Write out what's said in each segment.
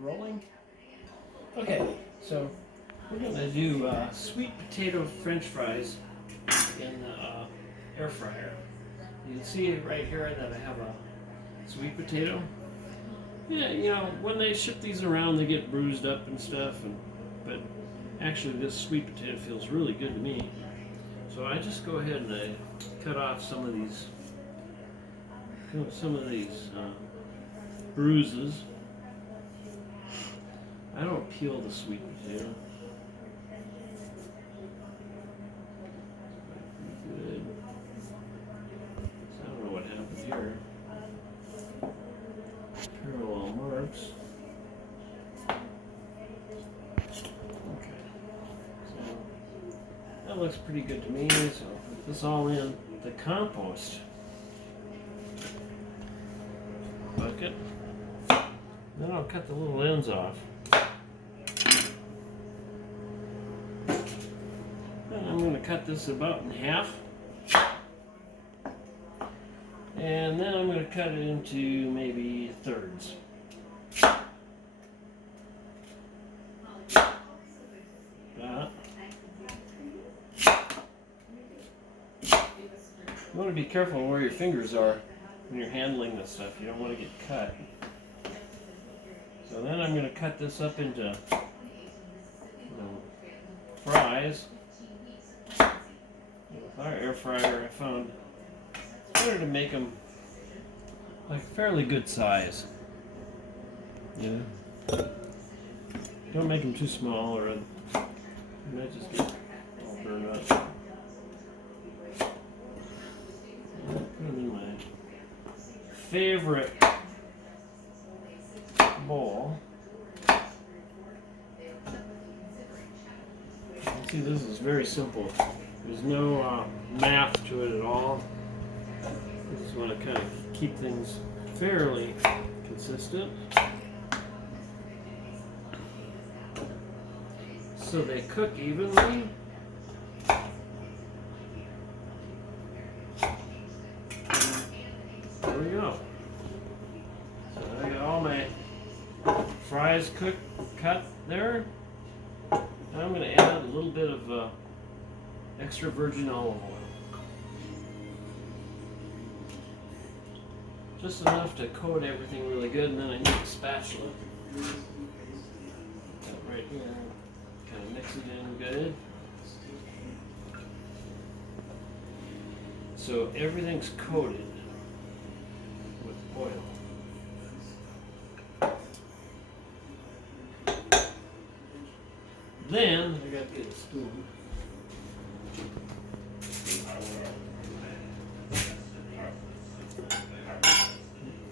Rolling. Okay, so we're going to do sweet potato French fries in the air fryer. You can see right here that I have a sweet potato. Yeah, you know, when they ship these around, they get bruised up and stuff, but actually this sweet potato feels really good to me. So I just go ahead and I cut off some of these bruises. I don't peel the sweet potato. Good. So I don't know what happened here. Parallel marks. Okay. So that looks pretty good to me. So I'll put this all in the compost bucket. Then I'll cut the little ends off. I'm going to cut this about in half, and then I'm going to cut it into maybe thirds. You want to be careful where your fingers are when you're handling this stuff. You don't want to get cut. So then I'm going to cut this up into fries. With our air fryer, I found it's better to make them like fairly good size. You know, don't make them too small, or you might just get all burned up. Put them in my favorite bowl. See, this is very simple. There's no math to it at all. I just want to kind of keep things fairly consistent, so they cook evenly. There we go. So I got all my fries cut there. Now I'm going to add a little bit of extra virgin olive oil. Just enough to coat everything really good, and then I need a spatula. Put that right here. Kind of mix it in good. So everything's coated with oil. Then I got to get a spoon.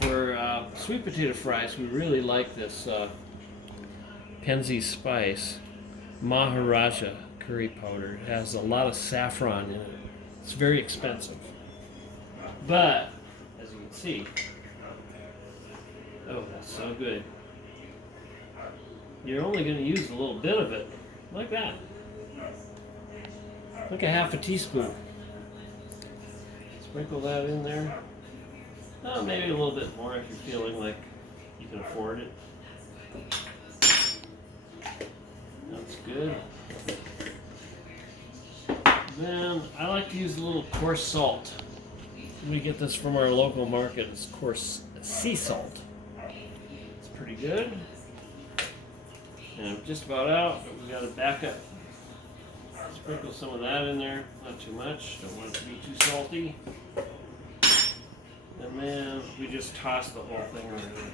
For sweet potato fries, we really like this Penzi Spice Maharaja curry powder. It has a lot of saffron in it. It's very expensive, but as you can see, oh, that's so good. You're only going to use a little bit of it, like that. Like a half a teaspoon. Sprinkle that in there. Oh, maybe a little bit more if you're feeling like you can afford it. That's good. Then I like to use a little coarse salt. We get this from our local market. It's coarse sea salt. It's pretty good. And I'm just about out, but we got to back up. Sprinkle some of that in there, not too much, don't want it to be too salty. And then we just toss the whole thing right in here.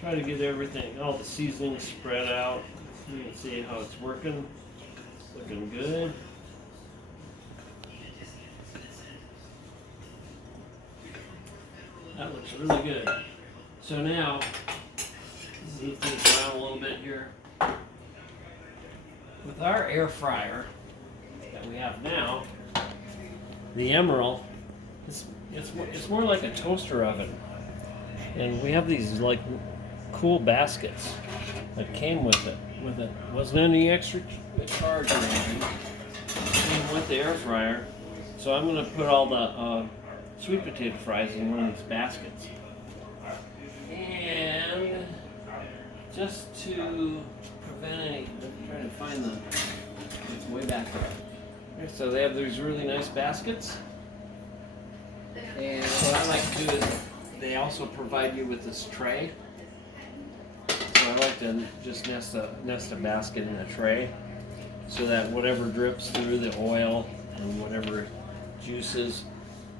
Try to get everything, all the seasoning spread out. You can see how it's working. Looking good. That looks really good. So now, move things around a little bit here. With our air fryer that we have now, the Emerald, it's more like a toaster oven. And we have these like cool baskets that came with it. Wasn't any extra charge or anything. Came with the air fryer. So I'm going to put all the sweet potato fries in one of these baskets. And just to prevent any, I'm trying to find the, it's way back there. So they have these really nice baskets. And what I like to do is they also provide you with this tray. So I like to just nest a basket in a tray so that whatever drips through the oil and whatever juices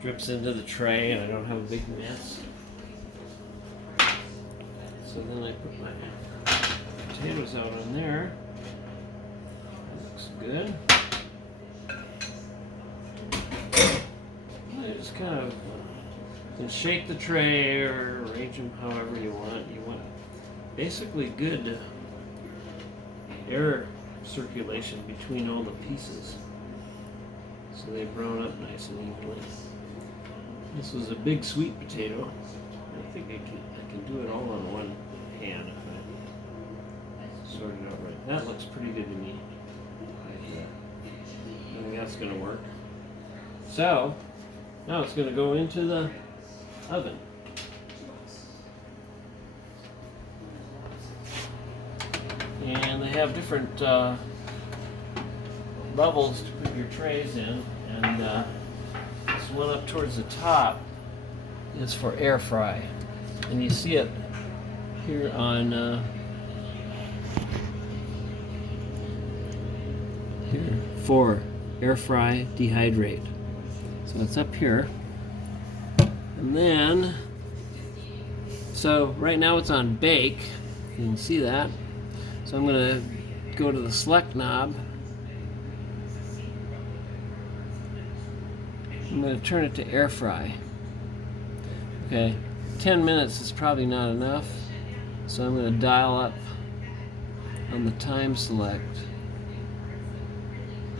drips into the tray and I don't have a big mess. So then I put my potatoes out on there. That looks good. I just kind of can shake the tray or arrange them however you want. You want basically good air circulation between all the pieces so they brown up nice and evenly. This was a big sweet potato. I think I can do it all on one hand if I sort it out right. That looks pretty good to me. I think that's going to work. So now it's going to go into the oven. And they have different levels to put your trays in, and this one up towards the top is for air fry, and you see it here on here for air fry dehydrate. So it's up here, and then so right now it's on bake. You can see that. So I'm going to go to the select knob. I'm going to turn it to air fry. Okay, 10 minutes is probably not enough, so I'm going to dial up on the time select.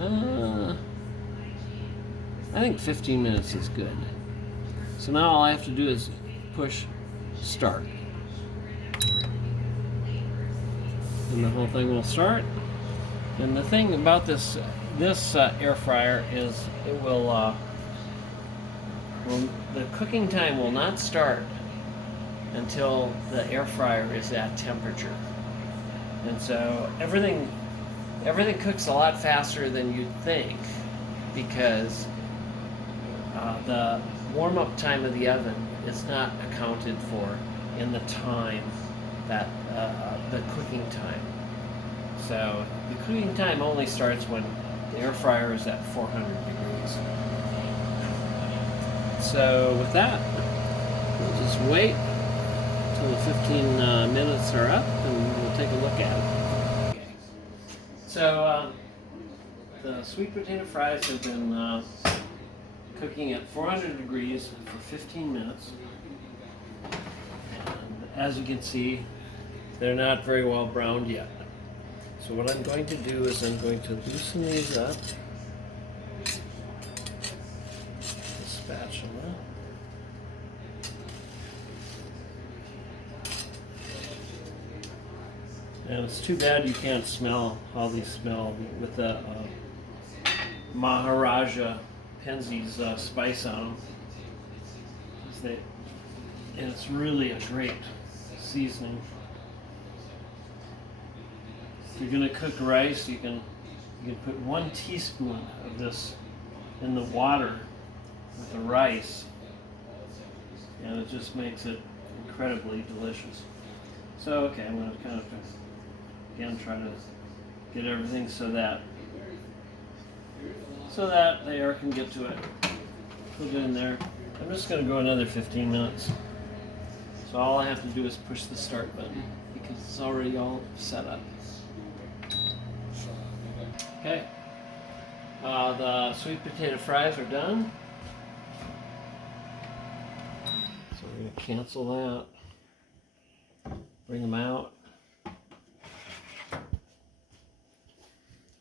I think 15 minutes is good. So now all I have to do is push start. And the whole thing will start. And the thing about this air fryer is it will the cooking time will not start until the air fryer is at temperature. And so everything cooks a lot faster than you'd think because the warm-up time of the oven is not accounted for in the time that the cooking time. So the cooking time only starts when the air fryer is at 400 degrees. So with that, we'll just wait until the 15 minutes are up and we'll take a look at it. Okay. So the sweet potato fries have been cooking at 400 degrees for 15 minutes. And as you can see, they're not very well browned yet. So what I'm going to do is I'm going to loosen these up. The spatula. And it's too bad you can't smell how these smell with the Maharaja Penzeys spice on them. And it's really a great seasoning. If you're going to cook rice, you can put 1 teaspoon of this in the water with the rice, and it just makes it incredibly delicious. So okay, I'm going to kind of again try to get everything so that the air can get to it. Put it in there. I'm just going to go another 15 minutes. So all I have to do is push the start button because it's already all set up. Okay, the sweet potato fries are done. So we're going to cancel that, bring them out.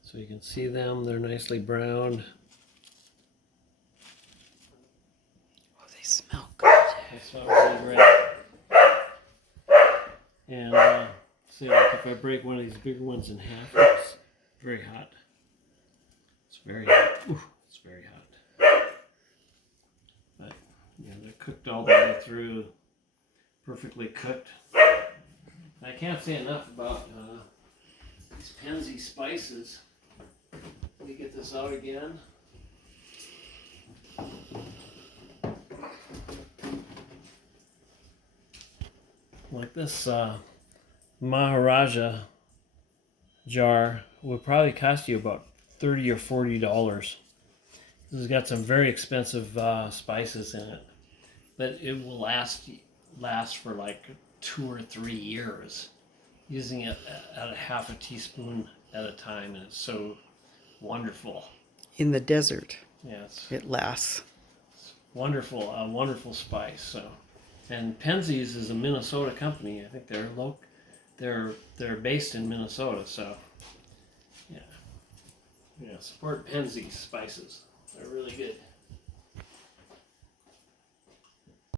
So you can see them, they're nicely browned. Oh, they smell good. They smell really great. And see, like if I break one of these bigger ones in half, it's very hot. It's very hot. Ooh, it's very hot. But And they're cooked all the way through, perfectly cooked. I can't say enough about these Penzi spices. Let me get this out again. Like this Maharaja jar would probably cost you about $30 or $40. This has got some very expensive spices in it, but it will last for like 2 or 3 years, using it at a half a teaspoon at a time, and it's so wonderful. In the desert, Yes, it lasts. it's wonderful, a wonderful spice. So, and Penzies is a Minnesota company. I think they're based in Minnesota. So, yeah, support Penzies spices. They're really good.